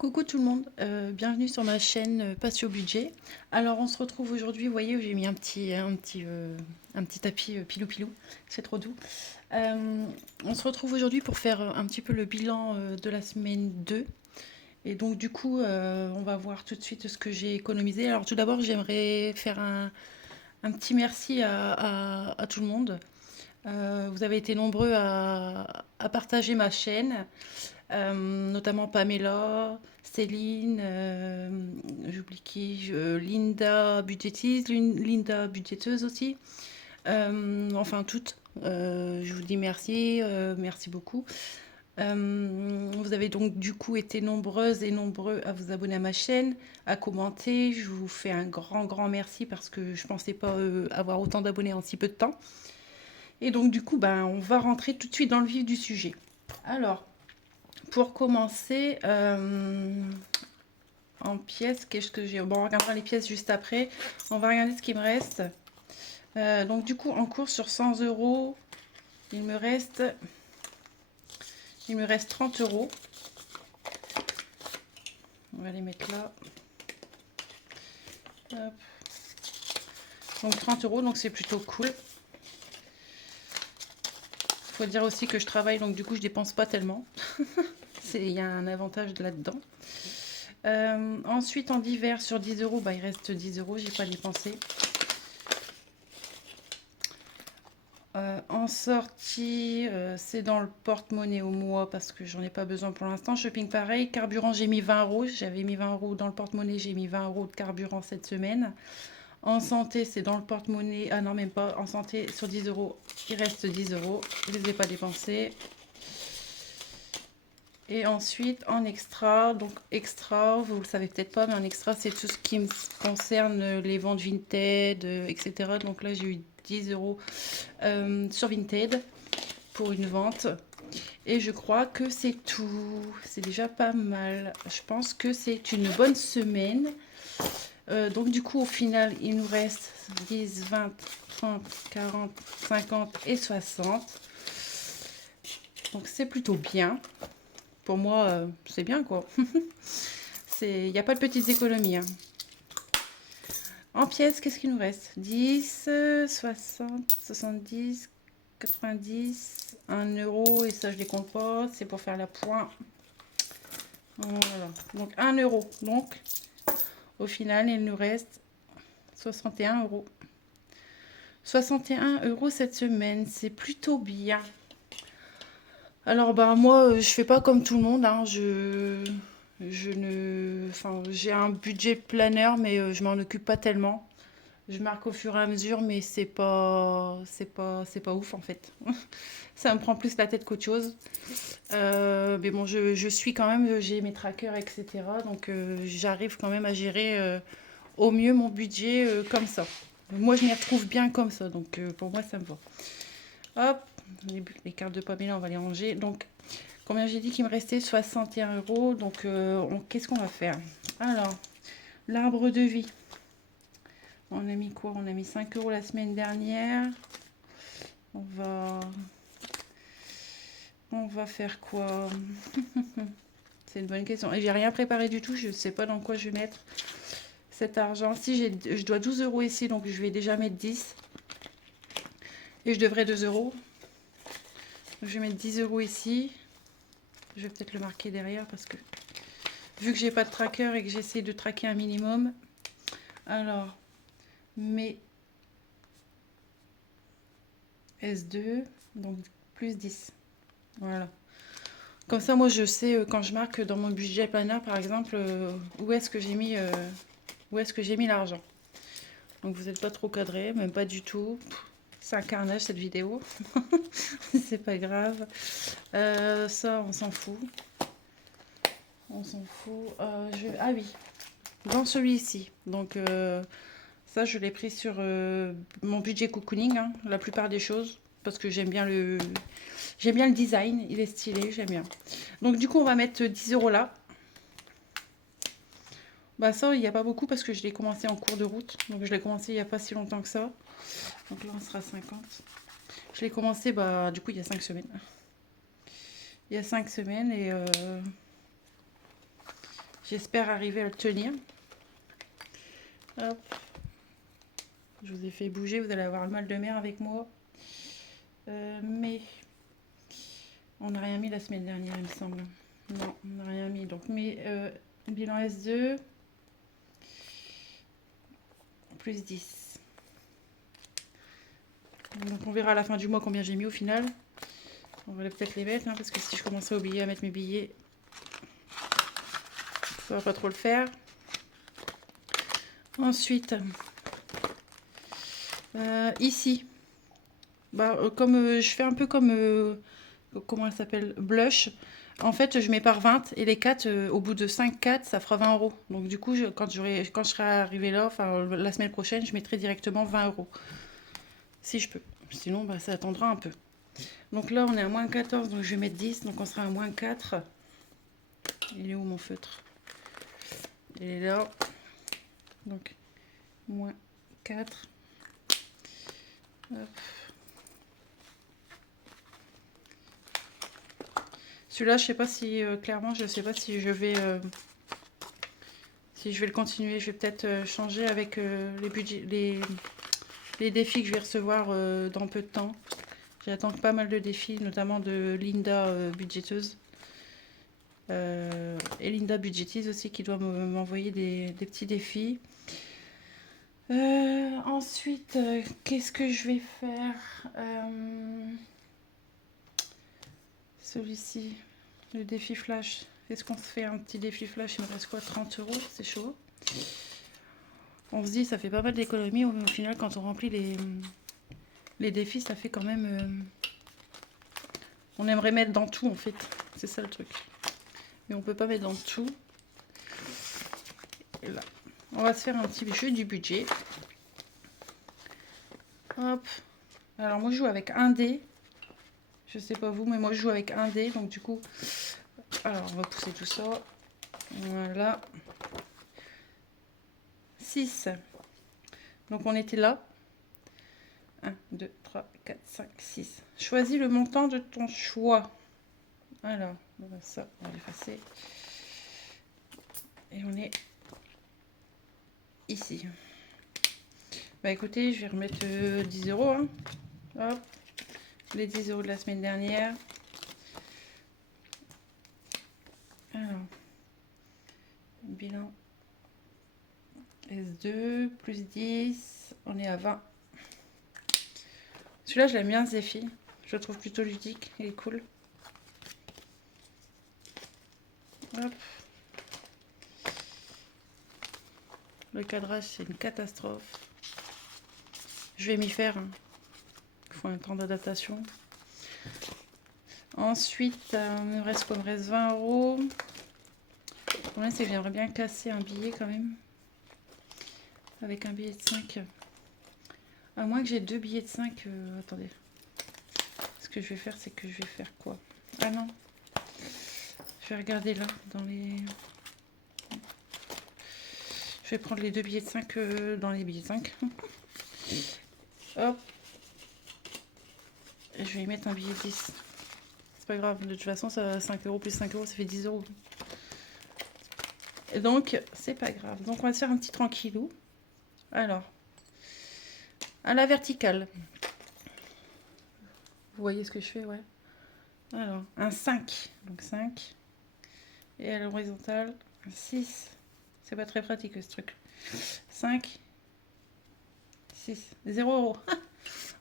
Coucou tout le monde, bienvenue sur ma chaîne Patio Budget. Alors on se retrouve aujourd'hui, vous voyez, j'ai mis un petit tapis pilou pilou, c'est trop doux. On se retrouve aujourd'hui pour faire un petit peu le bilan de la semaine 2. Et donc du coup, on va voir tout de suite ce que j'ai économisé. Alors tout d'abord, j'aimerais faire un petit merci à tout le monde. Vous avez été nombreux à partager ma chaîne, notamment Pamela, Céline, j'oublie qui, Linda budgétiste, Linda budgéteuse aussi. Enfin toutes. Je vous dis merci, merci beaucoup. Vous avez donc du coup été nombreuses et nombreux à vous abonner à ma chaîne, à commenter. Je vous fais un grand merci parce que je pensais pas avoir autant d'abonnés en si peu de temps. Et donc du coup, ben, on va rentrer tout de suite dans le vif du sujet. Alors, pour commencer, en pièces, qu'est-ce que j'ai? Bon, on regardera les pièces juste après. On va regarder ce qui me reste. Donc du coup, en course sur 100 euros, il me reste 30 euros. On va les mettre là. Hop. Donc 30 euros, donc c'est plutôt cool. Faut dire aussi que je travaille, donc du coup je dépense pas tellement. Il y a un avantage là-dedans. Ensuite en divers sur 10 euros, bah, il reste 10 euros, j'ai pas dépensé. En sortie, c'est dans le porte-monnaie au mois parce que j'en ai pas besoin pour l'instant. Shopping pareil, carburant j'ai mis 20 euros, j'avais mis 20 euros dans le porte-monnaie, j'ai mis 20 euros de carburant cette semaine. En santé, c'est dans le porte-monnaie, ah non même pas, en santé sur 10 euros, il reste 10 euros, je les ai pas dépensés. Et ensuite en extra, donc extra, vous le savez peut-être pas, mais en extra c'est tout ce qui me concerne les ventes Vinted, etc. Donc là j'ai eu 10 euros sur Vinted pour une vente. Et je crois que c'est tout. C'est déjà pas mal. Je pense que c'est une bonne semaine. Donc du coup au final il nous reste 10, 20, 30, 40, 50 et 60. Donc c'est plutôt bien. Pour moi, c'est bien quoi. Il n'y a pas de petites économies, hein. En pièces, qu'est-ce qu'il nous reste? 10, 60, 70, 90, 1 euro. Et ça, je les compte pas. C'est pour faire la pointe. Voilà. Donc 1 euro. Donc, au final, il nous reste 61 euros. 61 euros cette semaine. C'est plutôt bien. Alors, bah, moi, je fais pas comme tout le monde, hein. Je ne, enfin, j'ai un budget planner, mais je m'en occupe pas tellement. Je marque au fur et à mesure, mais c'est pas ouf en fait. Ça me prend plus la tête qu'autre chose. Mais bon, je suis quand même, j'ai mes trackers, etc. Donc j'arrive quand même à gérer au mieux mon budget comme ça. Moi, je m'y retrouve bien comme ça, donc pour moi, ça me va. Hop, les cartes de Pamela, on va les ranger. Donc, combien j'ai dit qu'il me restait? 61 euros. Donc, qu'est-ce qu'on va faire? Alors, l'arbre de vie. On a mis quoi? On a mis 5 euros la semaine dernière. On va, on va faire quoi? C'est une bonne question. Et j'ai rien préparé du tout. Je ne sais pas dans quoi je vais mettre cet argent. Si je dois 12 euros ici, donc je vais déjà mettre 10. Et je devrais 2 euros. Je vais mettre 10 euros ici. Je vais peut-être le marquer derrière parce que vu que j'ai pas de tracker et que j'essaie de traquer un minimum. Alors, mes S2, donc plus 10. Voilà. Comme ça, moi, je sais quand je marque dans mon budget planner, par exemple, où est-ce que j'ai mis l'argent. Donc, vous n'êtes pas trop cadré, même pas du tout. C'est un carnage cette vidéo. C'est pas grave. Ça, on s'en fout. On s'en fout. Ah oui, dans celui-ci. Donc, ça, je l'ai pris sur mon budget cocooning, hein, la plupart des choses. Parce que j'aime bien le design. Il est stylé, j'aime bien. Donc, du coup, on va mettre 10 euros là. Bah ça, il n'y a pas beaucoup parce que je l'ai commencé en cours de route. Donc je l'ai commencé il n'y a pas si longtemps que ça. Donc là, on sera 50. Je l'ai commencé, bah du coup, il y a 5 semaines. Il y a 5 semaines et J'espère arriver à le tenir. Hop. Je vous ai fait bouger, vous allez avoir le mal de mer avec moi. Mais on n'a rien mis la semaine dernière, il me semble. Non, on n'a rien mis. Donc, bilan S2, plus 10. Donc, on verra à la fin du mois combien j'ai mis au final. On va peut-être les mettre, hein, parce que si je commençais à oublier à mettre mes billets, ça va pas trop le faire. Ensuite, ici, comme je fais un peu comme, comment elle s'appelle, blush. En fait, je mets par 20 et les 4, au bout de 5 4, ça fera 20 euros. Donc du coup, quand je serai arrivée là, enfin la semaine prochaine, je mettrai directement 20 euros. Si je peux. Sinon, bah, ça attendra un peu. Donc là, on est à moins 14, donc je vais mettre 10, donc on sera à moins 4. Il est où mon feutre? Il est là. Donc, moins 4. Hop. Celui-là, je sais pas si, clairement, je sais pas si je vais le continuer. Je vais peut-être changer avec les défis que je vais recevoir dans peu de temps. J'attends pas mal de défis, notamment de Linda budgéteuse. Et Linda budgétise aussi, qui doit m'envoyer des petits défis. Ensuite, qu'est-ce que je vais faire? Celui-ci, le défi flash. Est-ce qu'on se fait un petit défi flash? Il me reste quoi? 30 euros, c'est chaud. On se dit, ça fait pas mal d'économies. Au final, quand on remplit les défis, ça fait quand même... on aimerait mettre dans tout, en fait. C'est ça le truc. Mais on peut pas mettre dans tout. Et là, on va se faire un petit jeu du budget. Hop. Alors, moi, je joue avec un dé. Je sais pas vous, mais moi, je joue avec un dé. Donc, du coup... Alors, on va pousser tout ça. Voilà. 6. Donc, on était là. 1, 2, 3, 4, 5, 6. Choisis le montant de ton choix. Alors, ça, on va l'effacer. Et on est ici. Bah écoutez, je vais remettre 10 euros. Hein. Hop. Les 10 euros de la semaine dernière. Alors, bilan S2, plus 10. On est à 20. Celui-là, je l'aime bien, Zephy. Je le trouve plutôt ludique. Il est cool. Hop. Le cadrage, c'est une catastrophe. Je vais m'y faire. Hein. Il faut un temps d'adaptation. Ensuite, il me reste quoi? Il me reste 20 euros. Le problème, c'est que j'aimerais bien casser un billet quand même. Avec un billet de 5. À moins que j'ai 2 billets de 5. Attendez. Ce que je vais faire, c'est que je vais faire quoi? Ah non. Je vais regarder là, dans les... Je vais prendre les 2 billets de 5 dans les billets de 5. Hop. Et je vais y mettre un billet de 10. C'est pas grave, de toute façon, ça 5 euros plus 5 euros, ça fait 10 euros. Et donc, c'est pas grave. Donc, on va se faire un petit tranquillou. Alors, à la verticale. Vous voyez ce que je fais, ouais. Alors, un 5. Donc, 5. Et à l'horizontale, un 6. C'est pas très pratique, ce truc. 5. 6. 0 euros.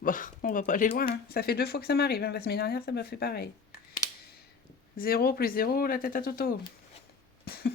Bon, on va pas aller loin. Hein. Ça fait 2 fois que ça m'arrive. Hein. La semaine dernière, ça m'a fait pareil. 0 plus 0, la tête à Toto. Je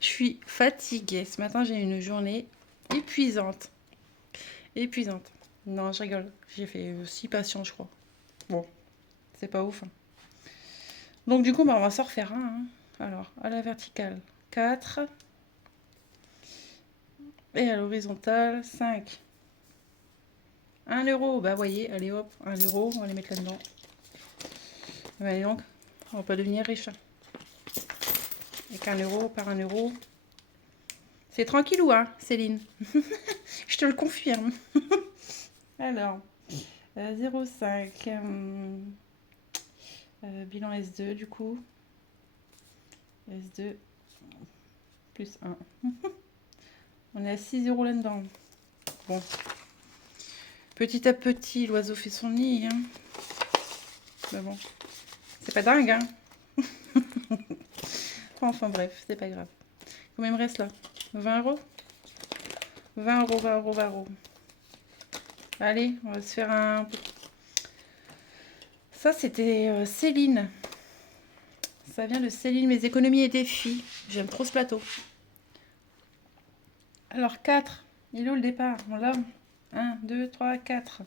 suis fatiguée. Ce matin, j'ai eu une journée épuisante. Épuisante. Non, je rigole. J'ai fait 6 patients, je crois. Bon, c'est pas ouf. Hein. Donc, du coup, bah, on va s'en refaire un. Hein. Alors, à la verticale, 4. Et à l'horizontale, 5. 1 euro. Bah, voyez, allez hop, 1 euro. On va les mettre là-dedans. Allez donc, on va pas devenir riche. Hein. Avec 1 euro par 1 euro. C'est tranquillou, hein, Céline. Je te le confirme. Alors, 0,5. Bilan S2, du coup. S2. Plus 1. On est à 6 euros là-dedans. Bon. Petit à petit, l'oiseau fait son nid. Hein. Mais bon, c'est pas dingue. Hein. Enfin bref, c'est pas grave. Combien il me reste là? 20 euros 20 euros, 20 euros, 20 euros. Allez, on va se faire un... Ça, c'était Céline. Ça vient de Céline, mes économies et défis. J'aime trop ce plateau. Alors, 4. Il est où le départ? On l'a. 1, 2, 3, 4.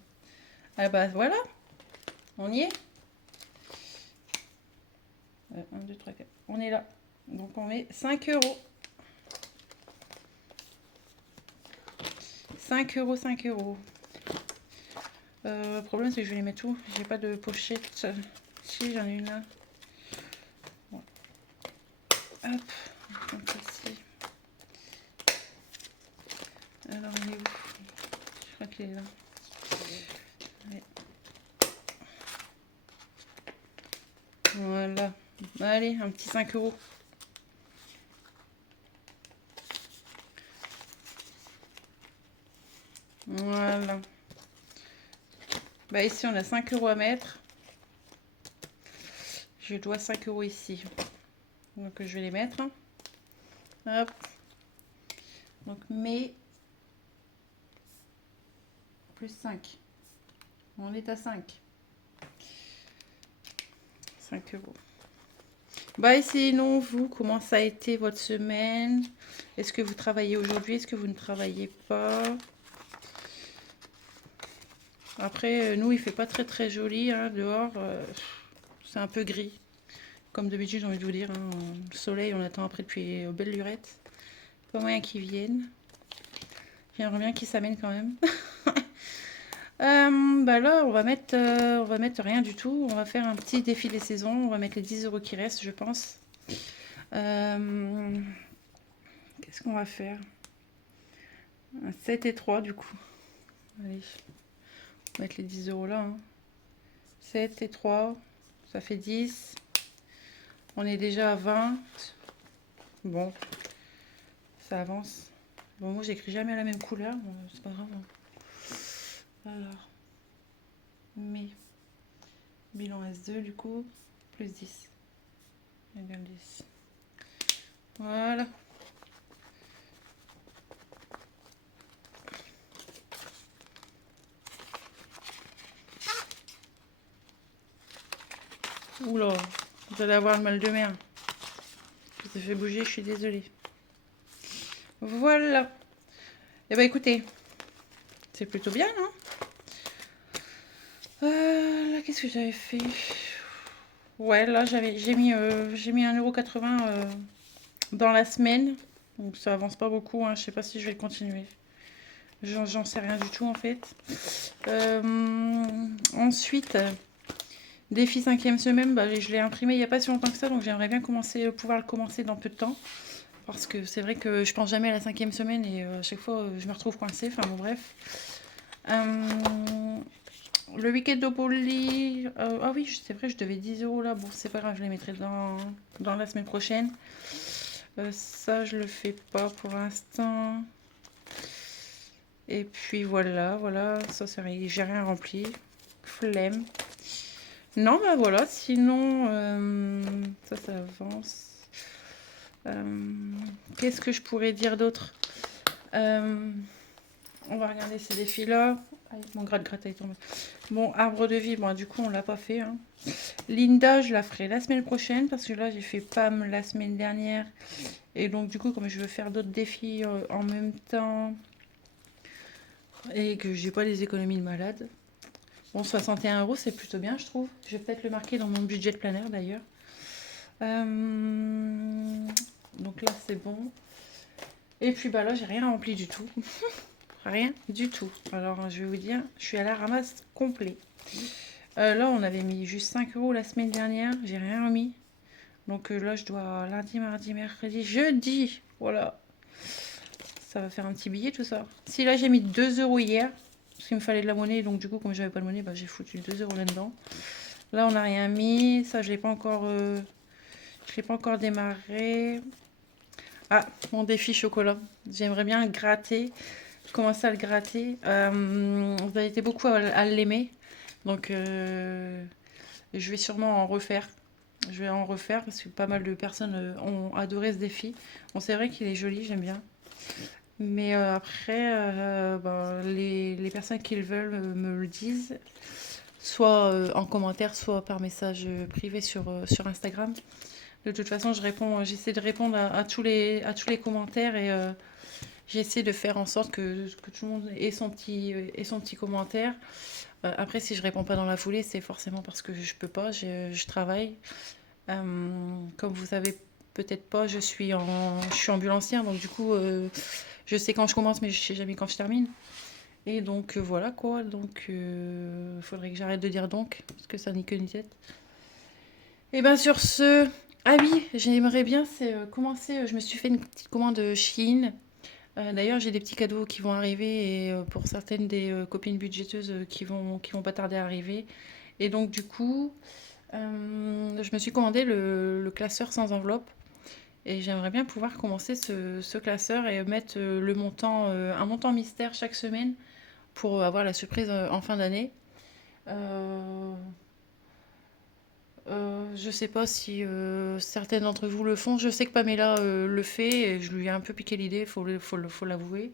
Ah bah voilà. On y est. 1, 2, 3, 4. On est là. Donc, on met 5 euros. 5 euros, 5 euros. Le problème, c'est que je vais les mettre où? J'ai pas de pochette. Si, j'en ai une là. Bon. Hop. Comme ceci. Alors, il est où? Je crois qu'il est là. Ouais. Voilà. Allez, un petit 5 euros. Voilà. Bah ici, on a 5 euros à mettre. Je dois 5 euros ici. Donc, je vais les mettre. Hop. Donc, mais plus 5. On est à 5. 5 euros. Bah, et sinon, vous, comment ça a été votre semaine? Est-ce que vous travaillez aujourd'hui? Est-ce que vous ne travaillez pas? Après, nous, il fait pas très très joli hein, dehors. C'est un peu gris. Comme d'habitude, j'ai envie de vous dire. Hein, le soleil, on attend après depuis belle lurette. Pas moyen qu'ils viennent. J'aimerais bien qu'ils s'amènent quand même. Bah là, on va mettre rien du tout. On va faire un petit défi des saisons. On va mettre les 10 euros qui restent, je pense. Qu'est-ce qu'on va faire? Un 7 et 3 du coup. Allez. On va mettre les 10 euros là. Hein. 7 et 3. Ça fait 10. On est déjà à 20. Bon. Ça avance. Bon, moi, j'écris jamais à la même couleur. Bon, c'est pas grave. Alors. Mais. Bilan S2 du coup. Plus 10. Égal 10. Voilà. Oula, vous allez avoir le mal de mer. Je vous ai fait bouger, je suis désolée. Voilà. Eh ben écoutez, c'est plutôt bien, non? Là, qu'est-ce que j'avais fait? Ouais, là, j'ai mis 1,80 € dans la semaine. Donc ça avance pas beaucoup, hein. Je sais pas si je vais continuer. J'en sais rien du tout, en fait. Ensuite... Défi 5e semaine, bah, je l'ai imprimé il n'y a pas si longtemps que ça, donc j'aimerais bien pouvoir le commencer dans peu de temps. Parce que c'est vrai que je pense jamais à la 5e semaine et à chaque fois je me retrouve coincée, enfin bon bref. Le week-end au Poli, ah oui c'est vrai je devais 10 euros là, bon c'est pas grave, je les mettrai dans la semaine prochaine. Ça je le fais pas pour l'instant. Et puis voilà, ça c'est j'ai rien rempli. Flemme. Non, bah voilà, sinon, ça avance. Qu'est-ce que je pourrais dire d'autre? On va regarder ces défis-là. Mon gratte-gratte est tombé. Bon, arbre de vie, bon, du coup, on l'a pas fait. Hein. Linda, je la ferai la semaine prochaine parce que là, j'ai fait Pam la semaine dernière. Et donc, du coup, comme je veux faire d'autres défis en même temps et que j'ai pas les économies de malade. Bon, 61 euros, c'est plutôt bien, je trouve. Je vais peut-être le marquer dans mon budget de planner, d'ailleurs. Donc là, c'est bon. Et puis, bah là, j'ai rien rempli du tout. Rien du tout. Alors, je vais vous dire, je suis à la ramasse complet. Là, on avait mis juste 5 euros la semaine dernière. J'ai rien remis. Donc là, je dois lundi, mardi, mercredi, jeudi. Voilà. Ça va faire un petit billet, tout ça. Si là, j'ai mis 2 euros hier. Parce qu'il me fallait de la monnaie, donc du coup, comme j'avais pas de monnaie, bah, j'ai foutu 2 euros là-dedans. Là, on n'a rien mis. Ça, je l'ai pas encore démarré. Ah, mon défi chocolat. J'aimerais bien le gratter. Je commence à le gratter. Vous avez été beaucoup à l'aimer. Donc, je vais sûrement en refaire. Je vais en refaire parce que pas mal de personnes ont adoré ce défi. Bon, c'est vrai qu'il est joli, j'aime bien. Mais après, ben, les personnes qui le veulent me le disent, soit en commentaire, soit par message privé sur Instagram. De toute façon, j'essaie de répondre à tous les commentaires et j'essaie de faire en sorte que tout le monde ait son petit commentaire. Après, si je réponds pas dans la foulée, c'est forcément parce que je peux pas, je travaille. Comme vous savez peut-être pas, je suis ambulancière, donc du coup, je sais quand je commence, mais je sais jamais quand je termine. Et donc voilà quoi, donc faudrait que j'arrête de dire donc, parce que ça n'est que ni tête. Et bien sur ce, ah oui, j'aimerais bien commencer, je me suis fait une petite commande Shein. D'ailleurs, j'ai des petits cadeaux qui vont arriver et pour certaines des copines budgéteuses qui vont pas tarder à arriver. Et donc du coup, je me suis commandé le classeur sans enveloppe. Et j'aimerais bien pouvoir commencer ce classeur et mettre un montant mystère chaque semaine pour avoir la surprise en fin d'année. Euh, je sais pas si certaines d'entre vous le font. Je sais que Pamela le fait et je lui ai un peu piqué l'idée, faut l'avouer.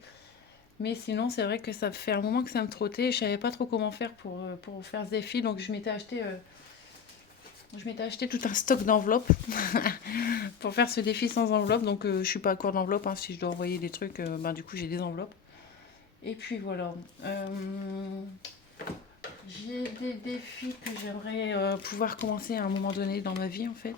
Mais sinon, c'est vrai que ça fait un moment que ça me trottait et je savais pas trop comment faire pour faire ce défi. Donc je m'étais acheté tout un stock d'enveloppes pour faire ce défi sans enveloppe. Donc je suis pas à court d'enveloppe, hein. Si je dois envoyer des trucs, ben, du coup j'ai des enveloppes. Et puis voilà. J'ai des défis que j'aimerais pouvoir commencer à un moment donné dans ma vie en fait.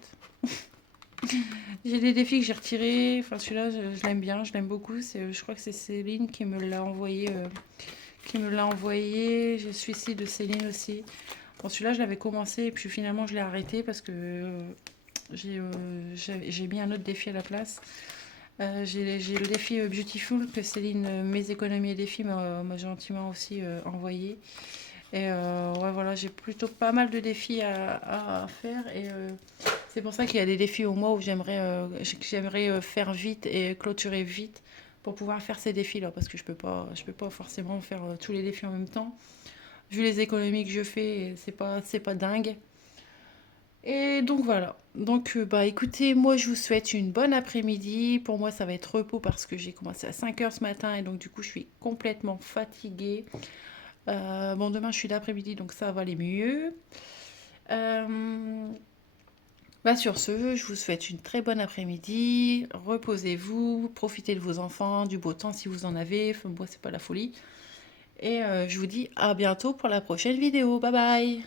J'ai des défis que j'ai retirés. Enfin celui-là je l'aime bien, je l'aime beaucoup. Je crois que c'est Céline qui me l'a envoyé. J'ai celui-ci de Céline aussi. Bon celui-là je l'avais commencé et puis finalement je l'ai arrêté parce que j'ai mis un autre défi à la place. J'ai le défi Beautiful que Céline, mes économies et défis, m'a gentiment aussi envoyé. Et ouais, voilà, j'ai plutôt pas mal de défis à faire. Et c'est pour ça qu'il y a des défis au mois où j'aimerais faire vite et clôturer vite pour pouvoir faire ces défis-là. Parce que je peux pas forcément faire tous les défis en même temps. Vu les économies que je fais, c'est pas dingue. Et donc voilà. Donc bah écoutez, moi je vous souhaite une bonne après-midi. Pour moi ça va être repos parce que j'ai commencé à 5 heures ce matin et donc du coup je suis complètement fatiguée. Bon demain je suis l'après-midi donc ça va aller mieux. Euh, Bah sur ce, je vous souhaite une très bonne après-midi. Reposez-vous, profitez de vos enfants, du beau temps si vous en avez. Enfin, moi c'est pas la folie. Et je vous dis à bientôt pour la prochaine vidéo. Bye bye.